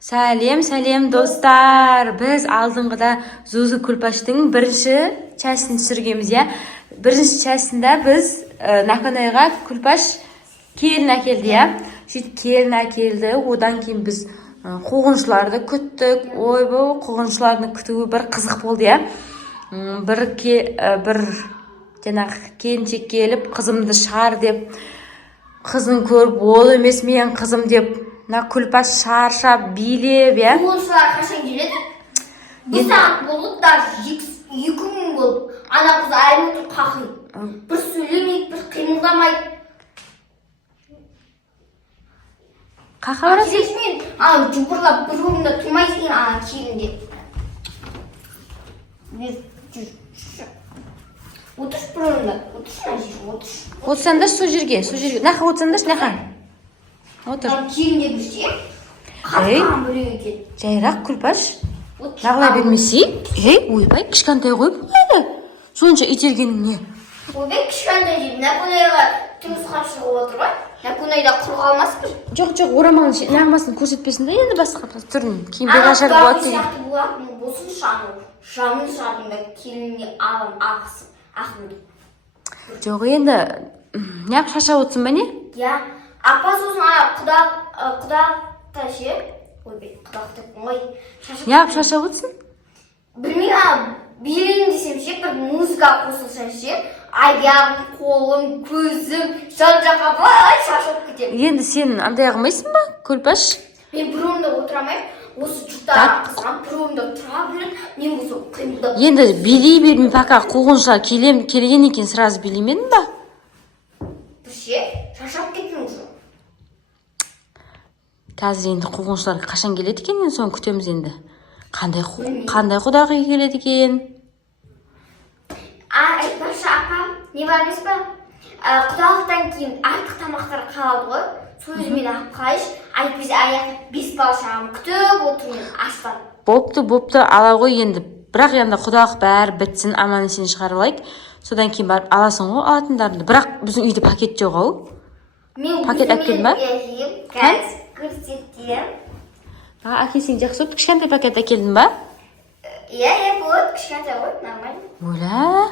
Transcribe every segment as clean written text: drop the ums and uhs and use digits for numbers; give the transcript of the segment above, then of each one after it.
Сәлем достар. Біз алдыңғыда Зузу Күлпаштың бірінші частын түсіргенбіз, я. Бірінші частында біз Наконайға Күлпаш келін әкелді, я. Сөйтіп келін әкелді. Одан кейін біз қуғыншыларды күттік. Ойбай, қуғыншыларды күтуі бір қызық болды, я. Бір жаңағы келіншек келіп, қызымды шығар деп, қызын көріп, ол емес мен қызым деп, Күлпаш шаршап, билеп, я. Қуғыншылар қашан келеді? Бір сағат болып, даже 2 күн болып, ана қыз айырып отыр қақиып. Бір сөйлемейді, бір қимылдамайды. Қақа барасың? Әкелесімен, жұпырлап бір орында тұрмайсың, ана келінде. Отырш бір орында, отырсаңдар сол жерге. Нақа отырсаңдар, нақа. Отыр. Келінде бірше, қатқан біреу екен. Жайрақ Күлпаш. Нағылай бермесей. Ойбай, кішкентай қойып қойды. Сонша итергенің не? Ойбай, кішкентай жеп, Наконайға тұрмысқа шығып отыр ғой. Наконайда құр қалмас бір. Жоқ, орамалын нағымасын көрсетпесін де, енді басқа түрін. Кейін бегашар болады деген. Сияқты болатын болсын шамын шағында келінге алым ақымды. Жоқ, енді неғып шаша отырсын ба не? Я, апа сосын құдақта ше. Ойбай, құдақ деп ғой. Неғып шаша отырсын? Білмеймін, билейін десем ше, бір музыка қосылсын ше. Аяғым, қолым, көзім, жан-жаққа былай шашылып кетем. Енді сен андай қылмайсың ба, Күлпаш? Мен бір орында отырамайым, осы жұттарға қызған бір орында тұра білем, мен осы қимылдап. Енді билей бермей, пока қуғыншылар келген екен, сразу билеймедің ба? Бірше, шашап кеттім уже. Қазір енді қуғыншылар қашан келеді екен, енді соны күтеміз енді. Қандай құдағи келеді екен? Айтпақшы апа, не бар емес па? Құдалықтан кейін артық тамақтар қалады ғой. Сөзімен алып қалайш, айтпесе аяқ 5 бал шағым күтіп отырмын аштан. Бопты, ала ғой енді. Бірақ енді құдалық бәрі бітсін, аман есен шығарылайық. Содан кейін барып аласың ғой алатындарыңды. Бірақ біздің үйде пакет жоқ ау. Пакет әкелдің ба? Қазір көрсетем. Әкесің жақсы өтті, кішкентай пакет әкелдің ба? Иә, болады, кішкентай ғой, нормально. Оля,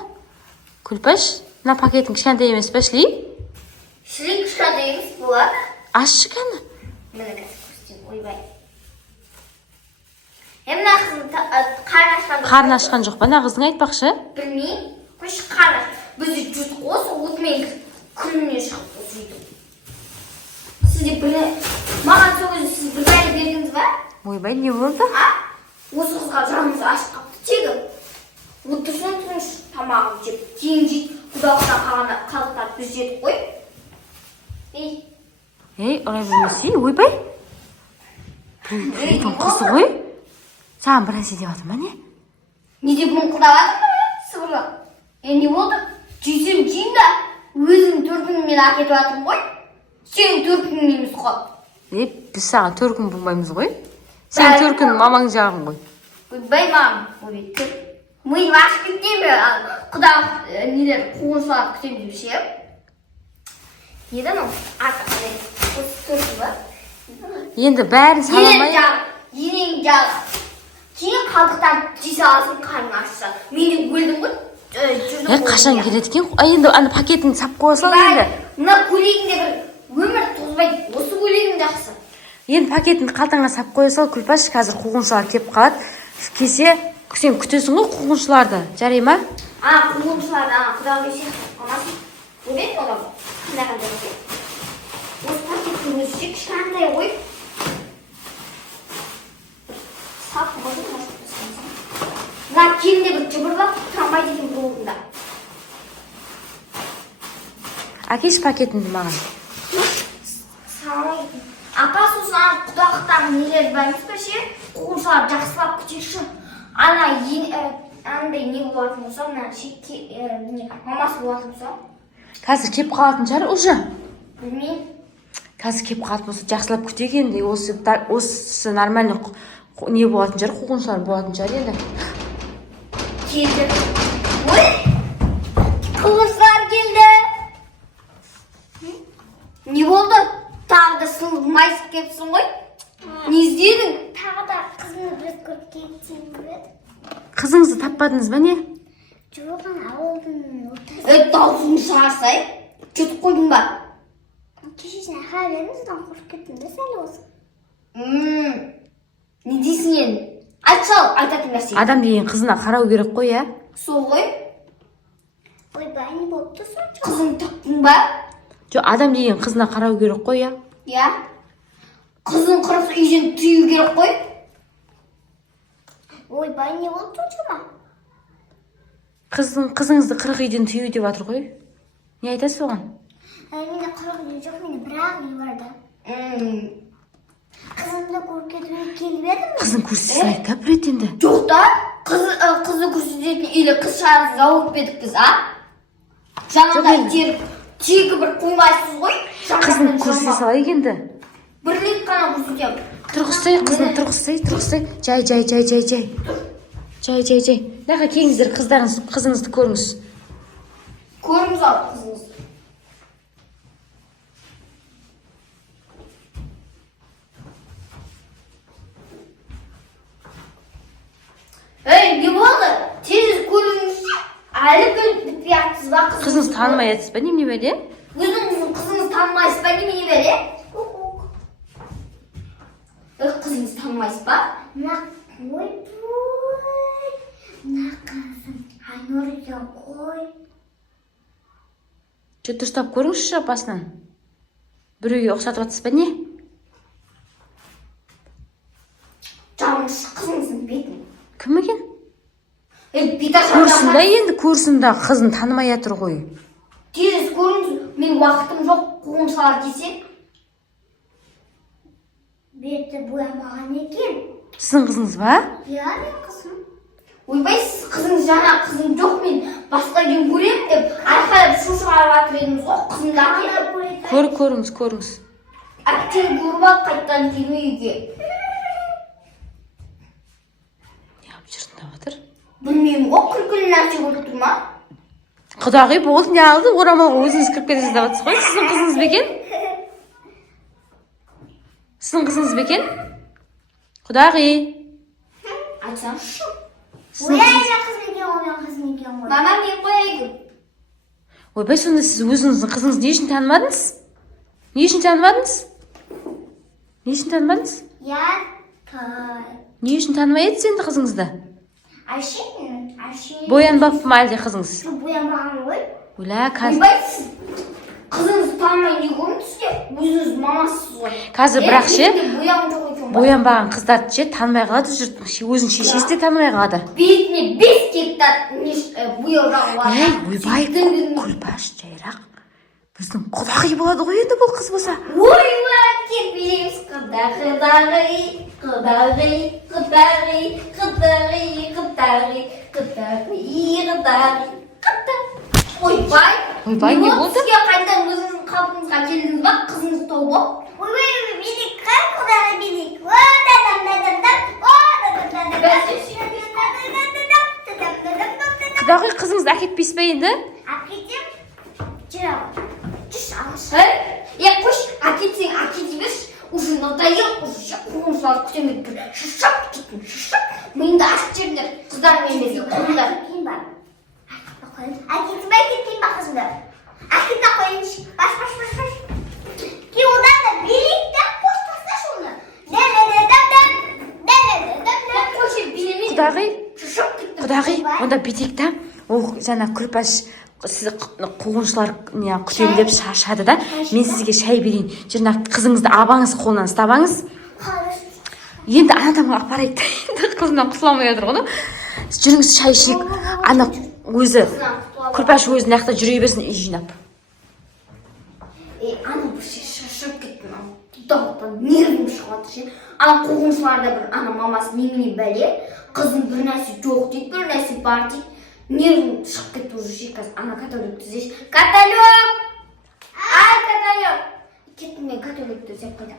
Күлпаш, мына пакетің кішкентай емес па, Шли? Шли кішкентай емес болады. Ашшы кәні? Мені қазір көрсетем, ойбай. Мына қыздың қарын ашқан жоқ па, мына қыздың айтпақшы? Білмеймін, қойшы қарын ашқан. Бізде жұт қос, отымен күніне шығып өтейді. Сізде маған сол кезде сіз бір бәрі бердіңіз ба? Ойбай, не болды? Осы қызға жанымыз ашып қапты тегі. Отырсын тұрыш тамағын жеп, кейін жейді, құдалықтан қалықтар біз жедік қой. Ұрай білмесей, ойбай. Бүйтін қызы ғой. Саған бір әсе деп атым ба не? Не деп мұңқылдап атым ба? Сыбырлап. Не болды? Жейсем жейін да, өзің 4 күнмен әкетіп атым ғой. Сен 4 күн емес қой. Біз саған 4 күн болмаймыз ғой. Сен 4 күн мамаң жағын ғой. Ойбай мамам, миым ашып кеткен бе, құдалық нелер қуғыншылар күтем деп ше. Еді ма? Осы төрті ба? Енді бәрін саламай. Енең жағы. Кейін қалдықтан жесе аласың қарның ашса. Мен де өлдім ғой. Қашан келеді екен? Енді ана пакетін сап қоя сал енді. Мына көйлегінде бір өмір тозбайды. Осы көйлегің жақсы. Енді пакетін қалтаңа сап қоя сал, Күлпаш, қазір қуғыншылар кеп қалады. Кесе, сен күтесің ғой қуғыншыларды, жарай ма? Қуғыншыларды, құдалығы ше, алмасын. Көреді одан ба? Қандай өте. Осы пакеттің өзі ше, кішкентай ғой. Сап қойды қашып. Мына келінде бір жыбырлап тұрамайды екен бір орында. Әкеш пакетіңді маған. Саламай екен. Апа сосын құдалықтағы нелер бәріміз ба ше, қуғыншылар жақсылап күтеші. Андай не болатын болса, мамасы болатын болса. Қазір кеп қалатын шығар уже? Білмеймін. Қазір кеп қалатын болса, жақсылап күтегенде, осы нормально не болатын шығар, қуғыншылар болатын шығар енді. Келді. Ой! Қуғыншылар келді. Не болды? Тағы да сылып майысып кетсің ғой? Не іздедің? көріп кетсем бе? Қызыңызды таппадыңыз ба не? Жоқ, ауылдың ортасы. Даусың шығарсай, кетіп қойдың ба? Кешесіне аға беріңіз, одан қорқып кеттім де сәл осы. Не дейсің енді? Айт сал, айтатын нәрсе. Адам деген қызына қарау керек қой, ә? Сол ғой. Ойбай, не болып тұрсың? Қызың таптың ба? Жоқ, адам деген қызына қарау керек қой, ә? Иә. Қызың қырық үйден тыю керек қой. Ойбай, не болып тұрсың? Қызыңызды 40 үйден тыю деп жатыр ғой. Не айтасыз оған? Менде 40 үй жоқ, менде бір-ақ үй бар да. Қызымды көріп кетуге келіп едім. Қызын көрсетсін айта бір рет енді. Жоқ та, қызды көрсететін үйлі қыз шағыз зауыт бедік біз, а? Жаңағыда тегі бір қоймайсыз ғой. Қызын көрсете салайық енді. Бір рет қана көрсетем. Тұрғызсай, қызын тұрғызсай. Жай. Наға келіңіздер, қызыңызды көріңіз. Көріңіз ал қызыңыз. Не болды? Тез көріңізші. Әлі бітпей аттыз ба қызыңыз? Қызыңыз танымай атсыз ба, немене бәле? Өзіңіздің қызыңыз танымайсыз ба, немене бәле? Қызыңыз танымайсыз ба? Ой, мына қызым, Айнұрға қой. Дұрыстап көріңізші басынан. Біреуге ұқсатып атсыз ба, не? Жалыңыз қызыңыздың бетін. Кім екен? Көрсін да енді, көрсін да қызын танымай атыр ғой. Тез көріңіз, мен уақытым жоқ, қуғын салар десең. Беті боямаған екен. Сіздің қызыңыз ба? Иә, мен қызым. Ойбай, сіз қызыңыз жаңа қызым жоқ, мен басқа үйден көремін деп айқайлап шу шығарып атыр едіңіз ғой, қызымды әкеліп. Көріңіз. Әттен көріп алып қайттан келме үйге. Жүрсін жатыр. Білмеймін ғой, күлкілі нәрсе көріп тұр ма? Құдағи болды, не алды? Орамалға өзіңіз кіріп кетесіз деп жатсыз ғой. Сіздің қызыңыз ба екен? Сіздің қызыңыз ба екен? Құдағи. Айтсам шу. Ойбай, қызым екен ғой. Мама, мен қояйын. Ойбай, сонда сіз өзіңіздің қызыңызды не үшін танымадыңыз? Не үшін танымадыңыз? Не үшін танымай едіңіз енді қызыңызды? Әшейін. Боянбапты ма әлде қызыңыз? Боянбаған ғой. Ойла, қазір. Ойбай, сіз қызыңызды танымай не көріңіз де, өзіңіз мамасыз ғой. Қазір бірақ ше, боян жоқ екен. боянбаған қыздарды ше танымай қалады жұрт. Өзінің шешесі де танымай қалады. Бетіне 5 гектар бояу жағып. Ойбай, күлпаш жайрақ. Біздің құдағи болады ғой енді бұл қыз болса. Ойбай, келмейміз құдағи. Ойбай, не болды? Сізге қайдан өзіңіздің қалпыңызға келдіңіз ба, қызыңыз тау болып? Ойбай, билік қай құдағи билік. Құдағи қызыңызды әкетпейсіз ба енді? Әкетем. Жүш алыс. Қош, әкетсең әкете берші. Уже надоел, уже қуғын салып күтемек бір. Шышап кеттім, шышап. Миыңды ашып жеріңдер. Қыздармен берген құлындар. Әкетпей ба қызымды? Әкетпей қойыңыз. Баш. Ке одан да билікті қош тасташы оны. Құдағи, онда бүйтейік та. Ол жаңа күлпаш сіз қуғыншылар күтемін деп шашады да. Мен сізге шай берейін. Жаңа қызыңызды абаңыз қолынан ұстабаңыз. Енді анадамға апарайық та. Енді қызынан құтыламай отыр ғой. Жүріңіз шай ішейік. Ана өзі күлпаш өзі нақта жүре берсін үй жинап. Ана бір шашып кеттім. Дауыттан нервім шығады ше. Ана қуғыншыларда бір ана мамасы немене бәле. Қызым бір нәрсе жоқ дейді, бір нәрсе бар дейді. Нервім шығып кетті уже ше. Қазір ана католикті іздеші. Католик! Ай, католик! Кеттім мен католикті іздеп қайдам.